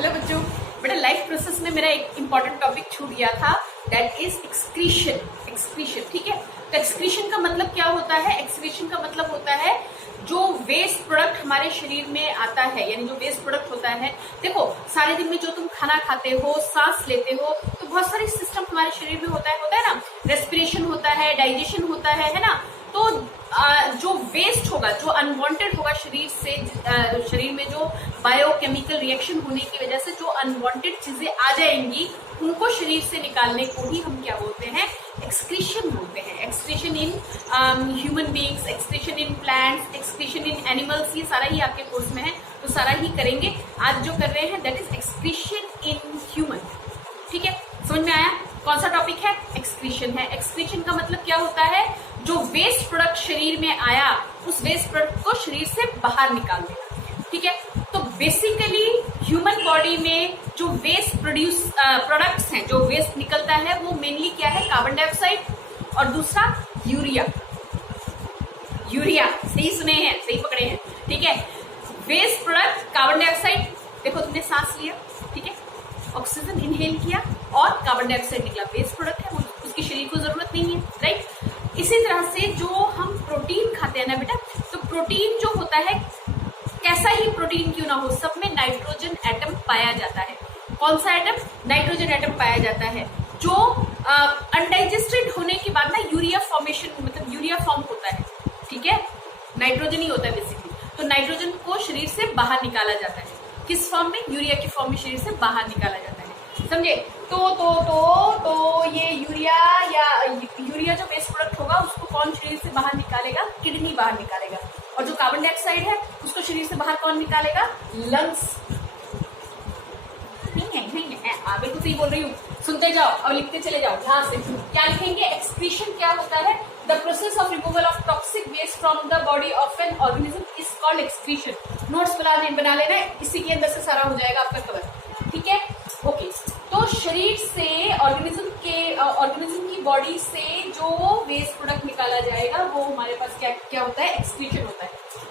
Hello बच्चों, बेटा life process में मेरा एक इंपॉर्टेंट टॉपिक छूट गया था, दैट इज एक्सक्रीशन। एक्सक्रीशन, ठीक है। तो एक्सक्रीशन का मतलब क्या होता है? एक्सक्रीशन का मतलब होता है जो वेस्ट प्रोडक्ट हमारे शरीर में आता है, यानी जो वेस्ट प्रोडक्ट होता है। देखो, सारे दिन में जो तुम खाना खाते हो, सांस लेते हो, तो बहुत सारे सिस्टम हमारे शरीर में होता है ना। रेस्पिरेशन होता है, डाइजेशन होता है ना। तो जो वेस्ट होगा, जो अनवांटेड होगा शरीर से, शरीर में जो बायोकेमिकल रिएक्शन होने की वजह से जो अनवांटेड चीजें आ जाएंगी, उनको शरीर से निकालने को ही हम क्या बोलते हैं? एक्सक्रीशन बोलते हैं। Excretion in human beings, excretion in plants, excretion in animals, ये सारा ही आपके कोर्स में है, तो सारा ही करेंगे। आज जो कर रहे हैं that is excretion in human. ठीक है, समझ में आया? कौन सा टॉपिक है? एक्सक्रीशन है। एक्सक्रीशन का मतलब क्या होता है? जो वेस्ट प्रोडक्ट शरीर में आया, उस वेस्ट प्रोडक्ट को शरीर से बाहर निकाल देना। ठीक है, तो बेसिकली ह्यूमन बॉडी में जो वेस्ट प्रोडक्ट्स हैं, जो वेस्ट निकलता है, वो मेनली क्या है? कार्बन डाइऑक्साइड और दूसरा यूरिया। यूरिया, सही सुने हैं, सही पकड़े हैं। ठीक है, वेस्ट प्रोडक्ट कार्बन डाइऑक्साइड। देखो, तुमने सांस लिया, ठीक है, ऑक्सीजन इनहेल किया और कार्बन डाइऑक्साइड निकला, वेस्ट प्रोडक्ट है, उसकी शरीर को जरूरत नहीं है, राइट। इसी तरह से जो हम प्रोटीन खाते हैं ना बेटा, तो प्रोटीन जो होता है, कैसा ही प्रोटीन क्यों ना हो, सब में नाइट्रोजन एटम पाया जाता है। कौन सा एटम? नाइट्रोजन एटम पाया जाता है, जो अनडाइजेस्टेड होने के बाद ना यूरिया फॉर्मेशन, मतलब यूरिया फॉर्म होता है। ठीक है, नाइट्रोजन ही होता है बेसिकली। तो नाइट्रोजन को शरीर से बाहर निकाला जाता है, किस फॉर्म में? यूरिया की फॉर्म में शरीर से बाहर निकाला जाता है। समझे? तो ये यूरिया जो वेस्ट प्रोडक्ट होगा, उसको कौन शरीर से बाहर निकालेगा? किडनी बाहर निकालेगा। और जो कार्बन डाइऑक्साइड है, उसको शरीर से बाहर कौन निकालेगा? लंग्स। नहीं है, आप बिल्कुल सही बोल रही हूँ, सुनते जाओ और लिखते चले जाओ ध्यान से। क्या लिखेंगे? एक्सक्रीशन क्या होता है? The process of removal of toxic waste from the body of an organism is called excretion. Notes बना लेना, इसी के अंदर से सारा हो जाएगा आपका कवर। ठीक है, ओके। तो शरीर से ऑर्गेनिज्म की बॉडी से जो वेस्ट प्रोडक्ट निकाला जाएगा, वो हमारे पास क्या होता है? एक्सक्रीशन होता है।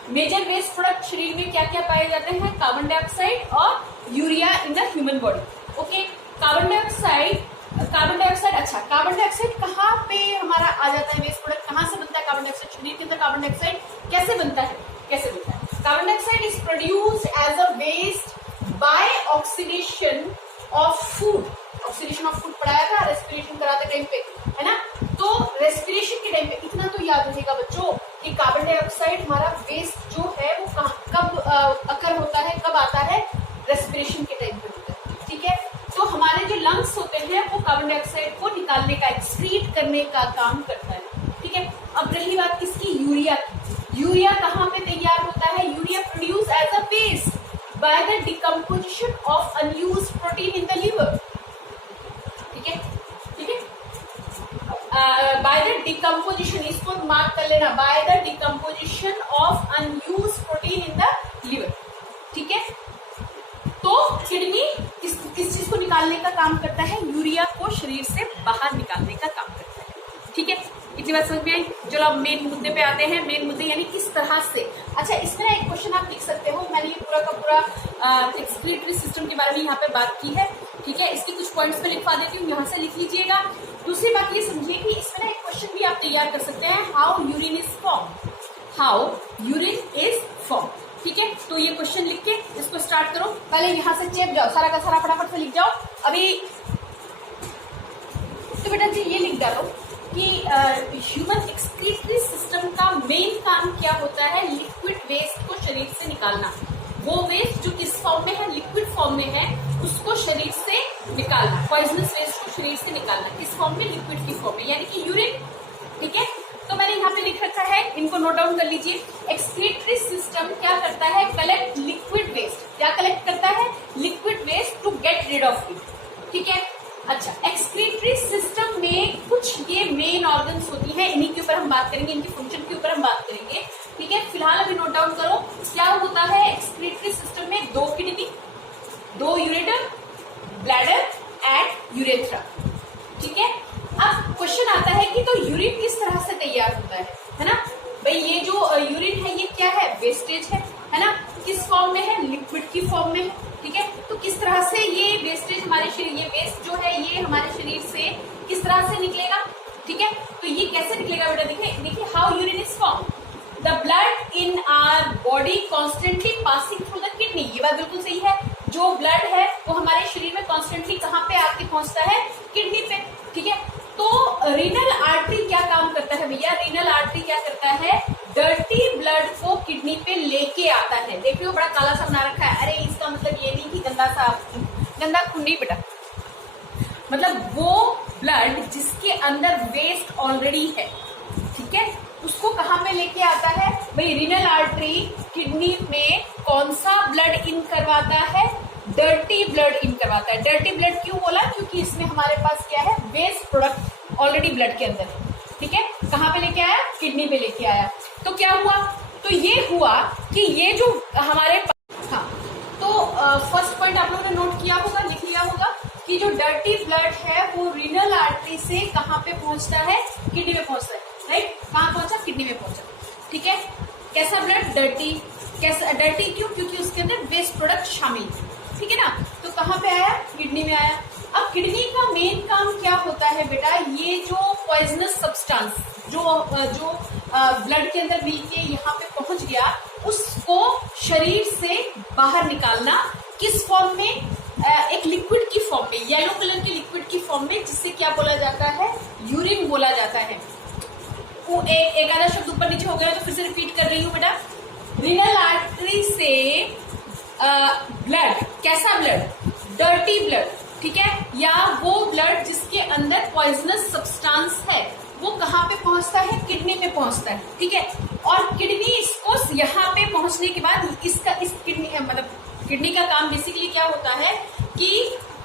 मेजर वेस्ट प्रोडक्ट शरीर में क्या क्या पाए जाते हैं? कार्बन डाइऑक्साइड और urea in the human body. Okay, carbon dioxide. अच्छा, कार्बन डाइऑक्साइड कहाँ पे हमारा आ जाता है? वेस्ट प्रोडक्ट कहाँ से बनता है? कार्बन डाइऑक्साइड शरीर के अंदर कार्बन डाइऑक्साइड कैसे बनता है? Carbon dioxide is produced as a waste by oxidation of food. Oxidation of food पढ़ाया था रेस्पिरेशन कराते टाइम पे, है ना। तो रेस्पिरेशन के टाइम पे इतना तो याद रहेगा बच्चों कि कार्बन डाइऑक्साइड हमारा वेस्ट जो है वो कब अकर होता है, कब आता है? रेस्पिरेशन के टाइम पे होता है। ठीक है, तो हमारे जो लंग्स होते हैं वो कार्बन डाइऑक्साइड को निकालने का, एक्सक्रीट करने का काम करता है। ठीक है, अब रही बात किसकी? यूरिया की। यूरिया कहाँ पे तैयार होता है? Urea produce as a waste by the decomposition of unused protein in the liver. ठीक है, by the decomposition, इसको मार्क कर लेना, by the decomposition of unused protein in the liver. ठीक है, तो किडनी किस चीज को निकालने का काम करता है? यूरिया को शरीर से बाहर निकालने का काम करता है। ठीक है, इतनी बात समझ में आई? चलो अब मेन मुद्दे पे आते हैं। मेन मुद्दे यानी किस तरह से। अच्छा, इसमें एक क्वेश्चन आप लिख सकते हो। मैंने ये पूरा का पूरा एक्सक्रीटरी सिस्टम के बारे में यहाँ पे बात की है। ठीक है, इसकी कुछ पॉइंट्स पे लिखवा देती हूँ, यहाँ से लिख लीजिएगा। दूसरी बात ये समझिए कि इसमें ना एक क्वेश्चन भी आप तैयार कर सकते हैं, how urine is form. How urine is form. ठीक है, तो ये क्वेश्चन लिख के इसको स्टार्ट करो। पहले यहाँ से चेप जाओ, सारा का सारा फटाफट से लिख जाओ अभी। तो बेटा जी ये लिख डालो कि ह्यूमन एक्सक्रीटरी सिस्टम का मेन काम क्या होता है? लिक्विड वेस्ट को शरीर से निकालना। वो वेस्ट जो किस फॉर्म में है? लिक्विड फॉर्म में है, उसको शरीर से निकालना। पॉइजनस वेस्ट को शरीर से निकालना किस फॉर्म में? लिक्विड की फॉर्म में, यानी कि यूरिन। ठीक है, तो मैंने यहाँ पे लिख रखा है, इनको नोट डाउन कर लीजिए। एक्सक्रीटरी सिस्टम क्या करता है? Collect liquid waste. क्या कलेक्ट करता है? Liquid waste to get rid of it. ठीक है, अच्छा, एक्सक्रीटरी सिस्टम में कुछ ये मेन ऑर्गन्स होती हैं, इन्हीं के ऊपर हम बात करेंगे, इनके फंक्शन के ऊपर हम बात करेंगे। ठीक है, फिलहाल अभी नोट डाउन करो क्या होता है एक्सक्रीटरी सिस्टम में? 2 kidney, 2 ureter, bladder and urethra. ठीक है, अब क्वेश्चन आता है कि तो यूरिन किस तरह से तैयार होता है ना भाई? ये जो यूरिन है ये क्या है? वेस्टेज है ना। किस फॉर्म में है? लिक्विड की फॉर्म में है। ठीक है, तो किस तरह से ये वेस्टेज हमारे शरीर, ये वेस्ट जो है ये हमारे शरीर से किस तरह से निकलेगा, ठीक है। तो ये कैसे निकलेगा बेटा, देखिए how urine is form. The blood in our body constantly passing through the kidney, ये बात बिल्कुल सही है। जो ब्लड है वो हमारे शरीर में कॉन्स्टेंटली कहाँ पे आके पहुंचता है, किडनी पे, ठीक है। तो रीनल आर्टरी क्या काम करता है भैया, रीनल आर्टरी क्या करता है, डर्टी ब्लड को किडनी पे लेके आता है। देख रहे हो बड़ा काला सा बना रखा है, अरे इसका मतलब ये नहीं कि गंदा खून नहीं बेटा, मतलब वो ब्लड जिसके अंदर वेस्ट ऑलरेडी है, ठीक है, उसको कहाँ पे लेके आता है भाई, रीनल आर्टरी किडनी में कौन सा ब्लड इन करवाता है, डर्टी ब्लड इन करवाता है। डर्टी ब्लड क्यों बोला, क्योंकि इसमें हमारे पास क्या है, वेस्ट प्रोडक्ट ऑलरेडी ब्लड के अंदर, ठीक है। कहाँ पे लेके आया, किडनी पे लेके आया। तो क्या हुआ, तो ये हुआ कि ये जो हमारे, हाँ, तो फर्स्ट पॉइंट आप लोगों ने नोट किया होगा, लिख लिया होगा कि जो डर्टी ब्लड है वो रीनल आर्टरी से कहाँ पे पहुंचता है, किडनी में पहुंचता है, राइट। कहाँ पहुंचा, किडनी में पहुंचा, ठीक है। कैसा ब्लड, डर्टी। कैसा डर्टी क्यों, क्योंकि उसके अंदर वेस्ट प्रोडक्ट शामिल है, ठीक है ना। तो कहाँ पे आया, किडनी में आया। अब किडनी का मेन काम क्या होता है बेटा, ये जो पॉइजनस सब्सटेंस जो ब्लड के अंदर मिलके यहाँ पे पहुंच गया, उसको शरीर से बाहर निकालना, किस फॉर्म में, एक लिक्विड की फॉर्म में, येलो कलर के लिक्विड की फॉर्म में, जिससे क्या बोला जाता है, यूरिन बोला जाता है। वो एक आधा शब्द ऊपर नीचे हो गया तो फिर से रिपीट कर रही हूँ बेटा। रीनल आर्टरी से ब्लड, कैसा ब्लड, डर्टी ब्लड, ठीक है, या वो ब्लड जिसके अंदर पॉइजनस सब्सटेंस है, वो कहाँ पे पहुंचता है, किडनी में पहुंचता है, ठीक है। और किडनी इसको यहाँ पे पहुंचने के बाद इसका, इस किडनी मतलब किडनी का काम बेसिकली क्या होता है कि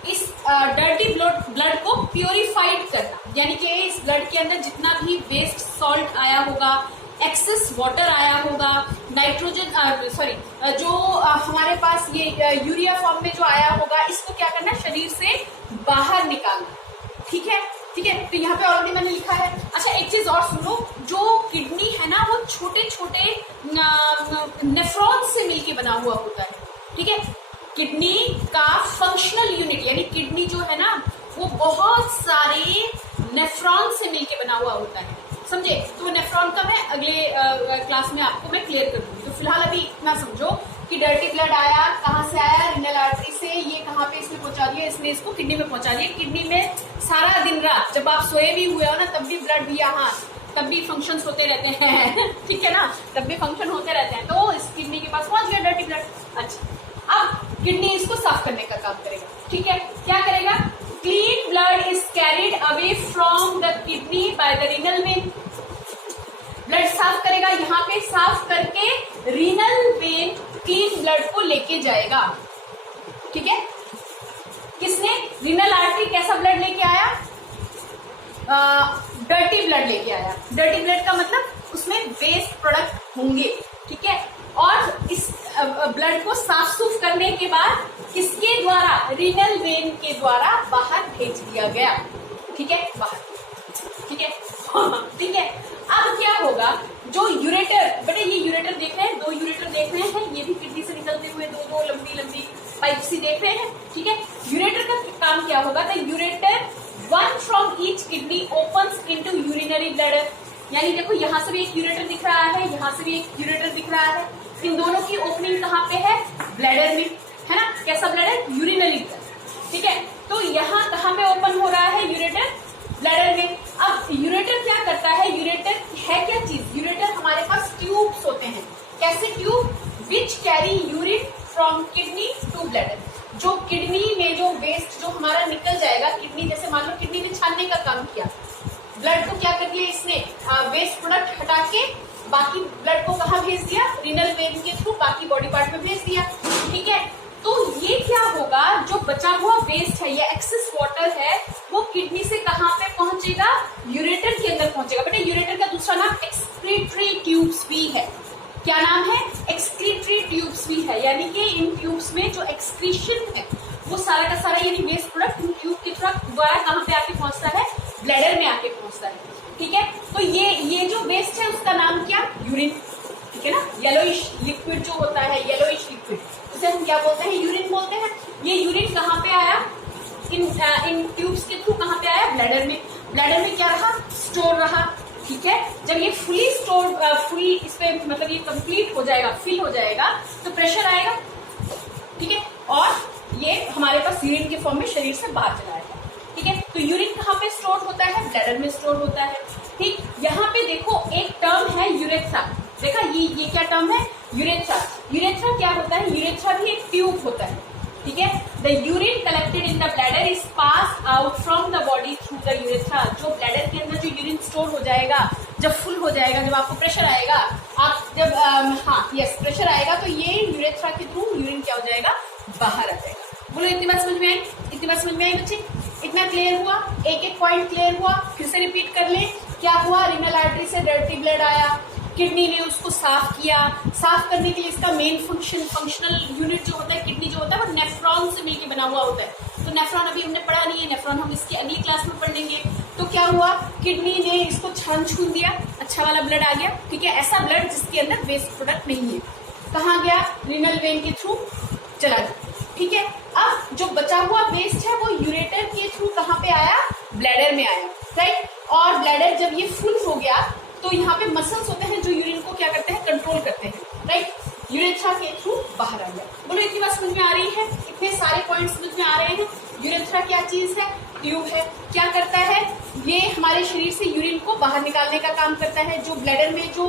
इस डर्टी ब्लड को प्योरीफाइड करना, यानी कि इस ब्लड के अंदर जितना भी वेस्ट सॉल्ट आया होगा, एक्सेस वाटर आया होगा, नाइट्रोजन जो हमारे पास ये यूरिया फॉर्म में जो आया होगा, इसको क्या करना, शरीर से बाहर निकालना, ठीक है, ठीक है। तो यहाँ पे ऑलरेडी मैंने लिखा है। अच्छा एक चीज और सुनो, जो किडनी है ना वो छोटे छोटे नेफ्रॉन से मिलके बना हुआ होता है, ठीक है। किडनी का फंक्शनल यूनिट यानी किडनी जो है ना वो बहुत सारे नेफ्रॉन से मिलके बना हुआ होता है, समझे। तो नेफ्रॉन का मैं अगले क्लास में आपको मैं क्लियर कर दूंगी। तो फिलहाल अभी इतना समझो कि डर्टी ब्लड आया, कहाँ से आया, रीनल आर्टरी से, ये कहाँ पे इसने पहुंचा दिया, इसने इसको किडनी में पहुंचा दिया। किडनी में सारा दिन रात जब आप सोए भी हुए हो ना, तब भी ब्लड भी यहाँ, तब भी फंक्शन होते रहते हैं ठीक है ना, तब भी फंक्शन होते रहते हैं। तो इस किडनी के पास पहुंच गया डर्टी ब्लड। अच्छा अब किडनी इसको साफ करने का काम करेगा, ठीक है। क्या करेगा, clean blood is carried away from the kidney by the renal when. Blood साफ करेगा, यहाँ पे साफ करके रीनल वेन क्लीन ब्लड को लेके जाएगा, ठीक है। किसने, रीनल आर्टरी कैसा ब्लड लेके आया, डर्टी ब्लड लेके आया। डर्टी ब्लड का मतलब उसमें वेस्ट प्रोडक्ट होंगे, ठीक है। और इस ब्लड को साफ सुफ करने के बाद किसके द्वारा, रीनल वेन के द्वारा बाहर भेज दिया गया, ठीक है, बाहर, ठीक है ठीक है। अब क्या होगा, जो यूरेटर, बेटे ये यूरेटर देख रहे हैं, दो यूरेटर देख रहे हैं, ये भी किडनी से निकलते हुए दो लंबी लंबी पाइप सी देख रहे हैं, ठीक है। यूरेटर का काम क्या होगा, the ureter one from each kidney opens into urinary bladder. यानी देखो यहाँ से भी एक यूरेटर दिख रहा है, यहाँ से भी एक यूरेटर दिख रहा है, इन दोनों की ओपनिंग कहाँ पे है, ब्लैडर में, है ना। कैसा ब्लैडर, यूरिनरी ब्लैडर, ठीक है। तो यहाँ कहाँ पे ओपन हो रहा है यूरेटर, ब्लैडर में। अब यूरेटर क्या करता है, यूरेटर है क्या चीज, यूरेटर हमारे पास ट्यूब्स होते हैं। कैसे tube, which carry urine from kidney to bladder. जो किडनी में जो वेस्ट जो हमारा निकल जाएगा, किडनी जैसे मान लो किडनी ने छानने का काम किया, ब्लड को क्या कर दिया इसने, वेस्ट प्रोडक्ट हटा के बाकी ब्लड को कहाँ भेज दिया, रीनल वेन के थ्रू बाकी बॉडी पार्ट में भेज दिया, ठीक है। तो ये क्या होगा, जो बचा हुआ वेस्ट है या एक्सेस वाटर है, वो किडनी से कहाँ पे पहुंचेगा, यूरेटर के अंदर पहुंचेगा। बेटा यूरेटर का दूसरा नाम एक्सक्रीटरी ट्यूब्स भी है। क्या नाम है, एक्सक्रीटरी ट्यूब्स भी है। यानी कि इन ट्यूब्स में जो एक्सक्रीशन है वो सारा का सारा यानी वेस्ट प्रोडक्ट इन ट्यूब के द्वारा कहाँ पे आके पहुंचता है, ब्लैडर में आके पहुंचता है, ठीक है। तो ये जो वेस्ट है उसका नाम क्या, यूरिन, ठीक है ना। येलोइश लिक्विड जो होता है, येलोइश लिक्विड, जिसे हम क्या बोलते हैं, यूरिन बोलते हैं। ये यूरिन कहाँ पे आया, इन ट्यूब्स के थ्रू कहाँ पे आया, ब्लैडर में। ब्लैडर में क्या रहा, स्टोर रहा, ठीक है। जब ये फुली स्टोर, फुली इस पे मतलब ये कंप्लीट हो जाएगा, फिल हो जाएगा, तो प्रेशर आएगा, ठीक है, और ये हमारे पास यूरिन के फॉर्म में शरीर से बाहर चला आएगा, ठीक है। तो यूरिन कहाँ पे स्टोर होता है, ब्लैडर में स्टोर होता है, ठीक। यहाँ पे देखो एक टर्म है यूरेथ्रा, देखा ये क्या टर्म है, यूरेथ्रा। यूरेथ्रा क्या होता है, यूरेथ्रा भी एक ट्यूब होता है, ठीक है। The urine collected in the bladder is pass out from the body through the urethra. जो ब्लैडर के अंदर जो यूरिन स्टोर हो जाएगा, जब फुल हो जाएगा, जब आपको प्रेशर आएगा, आप जब प्रेशर आएगा, तो ये यूरेथ्रा के थ्रू यूरिन क्या हो जाएगा, बाहर आ जाएगा। बोलो इतनी बात समझ में आई, इतनी बात समझ में आई बच्चे, इतना क्लियर हुआ, एक एक पॉइंट क्लियर हुआ। फिर से रिपीट कर ले, क्या हुआ, रीनल आर्टरी से डर्टी ब्लड आया, किडनी ने उसको साफ किया। साफ करने के लिए इसका मेन फंक्शनल यूनिट जो होता है, किडनी जो होता है, वो नेफ्रॉन से मिलकर बना हुआ होता है। तो नेफ्रॉन अभी हमने पढ़ा नहीं है, नेफ्रॉन हम इसकी अगली क्लास में पढ़ लेंगे। तो क्या हुआ, किडनी ने इसको छान छून दिया, अच्छा वाला ब्लड आ गया, ठीक है। ऐसा ब्लड जिसके अंदर वेस्ट प्रोडक्ट नहीं है, कहाँ गया, रीनल वेन के थ्रू चला गया, ठीक है। अब जो बचा हुआ वेस्ट है वो यूरेटर के थ्रू कहाँ पे आया, ब्लैडर में आया, राइट। और ब्लैडर जब ये फुल हो गया, तो यहाँ पे मसल्स होते हैं जो यूरिन को क्या करते हैं, कंट्रोल करते हैं, राइट। यूरेथ्रा के थ्रू बाहर आ गया। बोलो इतनी बात समझ में आ रही है, इतने सारे पॉइंट समझ में आ रहे हैं। यूरेथ्रा क्या चीज है, ट्यूब है, क्या करता है, ये हमारे शरीर से यूरिन को बाहर निकालने का काम करता है। जो ब्लैडर में जो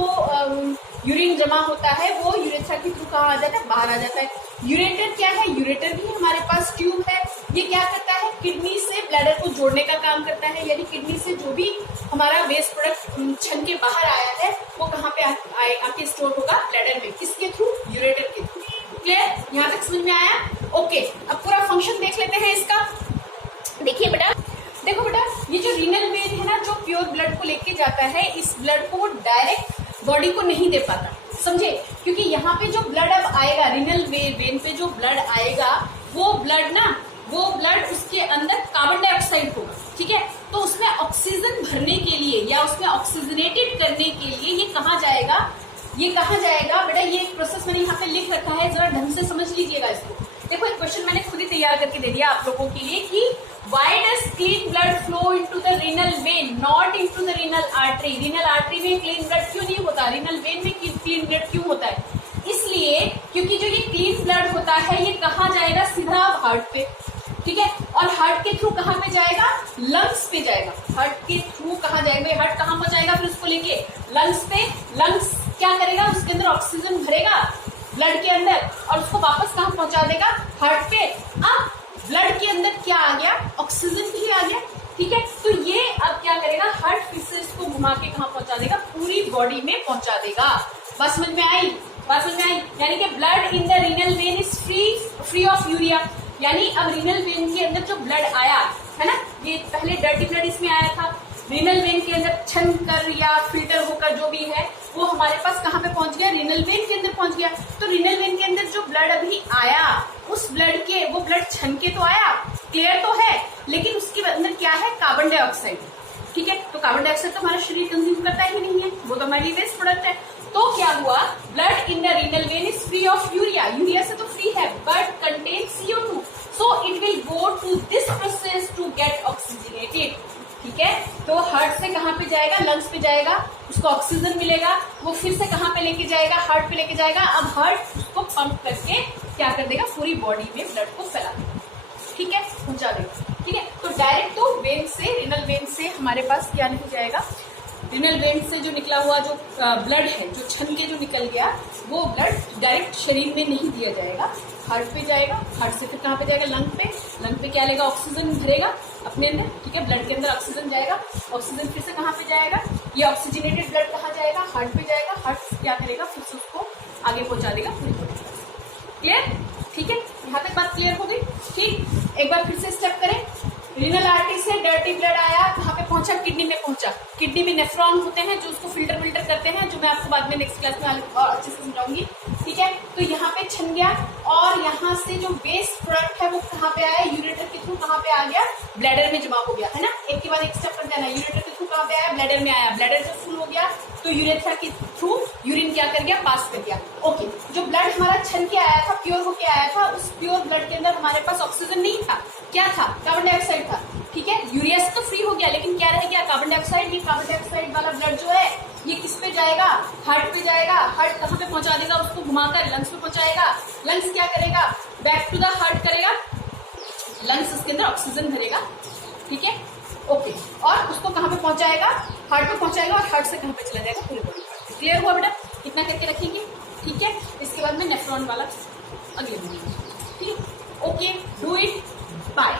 यूरिन जमा होता है वो यूरेथ्रा के थ्रू कहाँ आ जाता है, बाहर आ जाता है। यूरेटर क्या है, यूरेटर भी हमारे पास ट्यूब है। ये क्या करता है, किडनी से ब्लैडर को जोड़ने का काम करता है, यानी किडनी से जो भी हमारा वेस्ट प्रोडक्ट छन के बाहर आया है वो कहाँ पे आके स्टोर होगा, ब्लैडर में, किसके थ्रू, यूरेटर के थ्रू। क्लियर, यहाँ तक समझ में आया, ओके। अब पूरा फंक्शन देख लेते हैं इसका। देखिए बेटा, देखो बेटा, ये जो रीनल वेन है ना, जो प्योर ब्लड को लेके जाता है, इस ब्लड को वो डायरेक्ट बॉडी को नहीं दे पाता, समझे, क्योंकि यहाँ पे जो ब्लड अब आएगा, रीनल वेन पे जो ब्लड आएगा, वो ब्लड उसके अंदर कार्बन डाइऑक्साइड होगा, ठीक है। तो उसमें ऑक्सीजन भरने के लिए या उसमें ऑक्सीजनेटेड करने के लिए ये कहाँ जाएगा, बेटा, ये एक प्रोसेस मैंने यहाँ पे लिख रखा है, जरा ढंग से समझ लीजिएगा इसको। देखो एक क्वेश्चन मैंने खुद ही तैयार करके दे दिया आप लोगों के लिए कि why does clean blood flow into the renal vein not into the renal artery? renal artery में clean blood क्यों नहीं होता, renal vein में clean blood क्यों होता है? इसलिए क्योंकि जो ये clean blood होता है ये कहाँ जाएगा, सीधा हार्ट पे, ठीक है। और हार्ट के थ्रू कहाँ पे जाएगा, लंग्स पे जाएगा। हार्ट के थ्रू कहाँ जाएगा, हार्ट कहाँ पहुंचाएगा, फिर उसको लेके लंग्स पे। लंग्स क्या करेगा, उसके अंदर ऑक्सीजन भरेगा ब्लड के अंदर और उसको वापस कहाँ पहुंचा देगा, हार्ट पे। अब ब्लड के अंदर क्या आ गया, ऑक्सीजन भी आ गया, ठीक है। तो ये अब क्या करेगा, हार्ट फिर से इसको घुमा के कहाँ पहुंचा देगा, पूरी बॉडी में पहुंचा देगा। बात समझ में आई, यानी कि blood in the renal vein is free of urea, यानी अब रीनल वेन के अंदर जो ब्लड आया है ना, ये पहले डर्टी ब्लड इसमें आया था, रीनल वेन के अंदर छन कर या फिल्टर होकर जो भी है वो हमारे पास कहाँ पे पहुंच गया, रीनल वेन के अंदर पहुंच गया। तो रीनल वेन के अंदर जो ब्लड अभी आया, उस ब्लड के, वो ब्लड छन के तो आया, क्लियर तो है, लेकिन उसके अंदर क्या है, कार्बन डाइऑक्साइड, ठीक है। तो कार्बन डाइऑक्साइड तो हमारा शरीर कंज्यूम करता ही नहीं है, वो तो हमारी वेस्ट प्रोडक्ट है। तो क्या हुआ, blood in the renal vein is free of urea, urea से तो फ्री है, but contain CO2, so it will go to this process to get oxygenated, ठीक है। तो हार्ट से कहाँ पे जाएगा, लंग्स पे जाएगा, उसको ऑक्सीजन मिलेगा, वो फिर से कहाँ पे लेके जाएगा, हार्ट पे लेके जाएगा। अब हार्ट उसको पंप करके क्या कर देगा, पूरी बॉडी में ब्लड को फैला देगा, ठीक है, पहुंचा देगा, ठीक है। तो डायरेक्ट तो वेन से, रीनल वेन से हमारे पास क्या निकल जाएगा, रीनल वेन से जो निकला हुआ जो ब्लड है, जो छन के जो निकल गया, वो ब्लड डायरेक्ट शरीर में नहीं दिया जाएगा, हार्ट पे जाएगा, हार्ट से फिर कहाँ पे जाएगा, लंग पे क्या लेगा, ऑक्सीजन भरेगा अपने अंदर, ठीक है। ब्लड के अंदर ऑक्सीजन जाएगा, ऑक्सीजन फिर से कहाँ पे जाएगा, ये ऑक्सीजनेटेड ब्लड कहाँ जाएगा, हार्ट पे जाएगा, हार्ट क्या करेगा, फिर से उसको आगे पहुंचा देगा पूरी बॉडी। क्लियर, ठीक है, यहाँ तक बात क्लियर हो गई, ठीक। एक बार फिर से स्टेप करें, रीनल आर्टरी से डर्टी ब्लड आया, कहाँ पे पहुंचा, किडनी में पहुंचा। किडनी में नेफ्रॉन होते हैं जो उसको फिल्टर करते हैं, जो मैं आपको बाद में नेक्स्ट क्लास में और अच्छे से समझाऊंगी, ठीक है। तो यहाँ पे छन गया और यहाँ से जो वेस्ट प्रोडक्ट है वो कहाँ पे आया, यूरेटर के थ्रू कहाँ पे आ गया, ब्लैडर में जमा हो गया, है ना। एक के बाद एक स्टेप कर देना, यूरेटर के थ्रू कहाँ पे आया, ब्लैडर में आया, ब्लैडर जब फुल हो गया तो यूरेथ्रा के थ्रू यूरिन क्या कर गया, पास कर गया। ओके, जो ब्लड हमारा छन के आया था, प्योर होके आया था, उस प्योर ब्लड के अंदर हमारे पास ऑक्सीजन नहीं था, क्या था, कार्बन डाइऑक्साइड था। ठीक है, यूरिया तो फ्री हो गया, लेकिन क्या रह गया, कार्बन डाइऑक्साइड। ये कार्बन डाइऑक्साइड वाला ब्लड जो है ये किस पे जाएगा, हार्ट पे जाएगा। हार्ट कहाँ पे पहुंचा देगा, उसको घुमाकर लंग्स पे पहुंचाएगा। लंग्स क्या करेगा, बैक टू द हार्ट करेगा, लंग्स इसके अंदर ऑक्सीजन भरेगा। ठीक है, ओके, और उसको कहाँ पे पहुंचाएगा, हार्ट पे पहुंचाएगा, और हार्ट से कहाँ पे चला जाएगा, पूरी बॉडी पे। क्लियर हुआ बेटा, इतना करके रखेंगे। ठीक है, इसके बाद में नेफ्रॉन वाला अगले वीडियो में। ठीक, ओके, डू इट, बाय।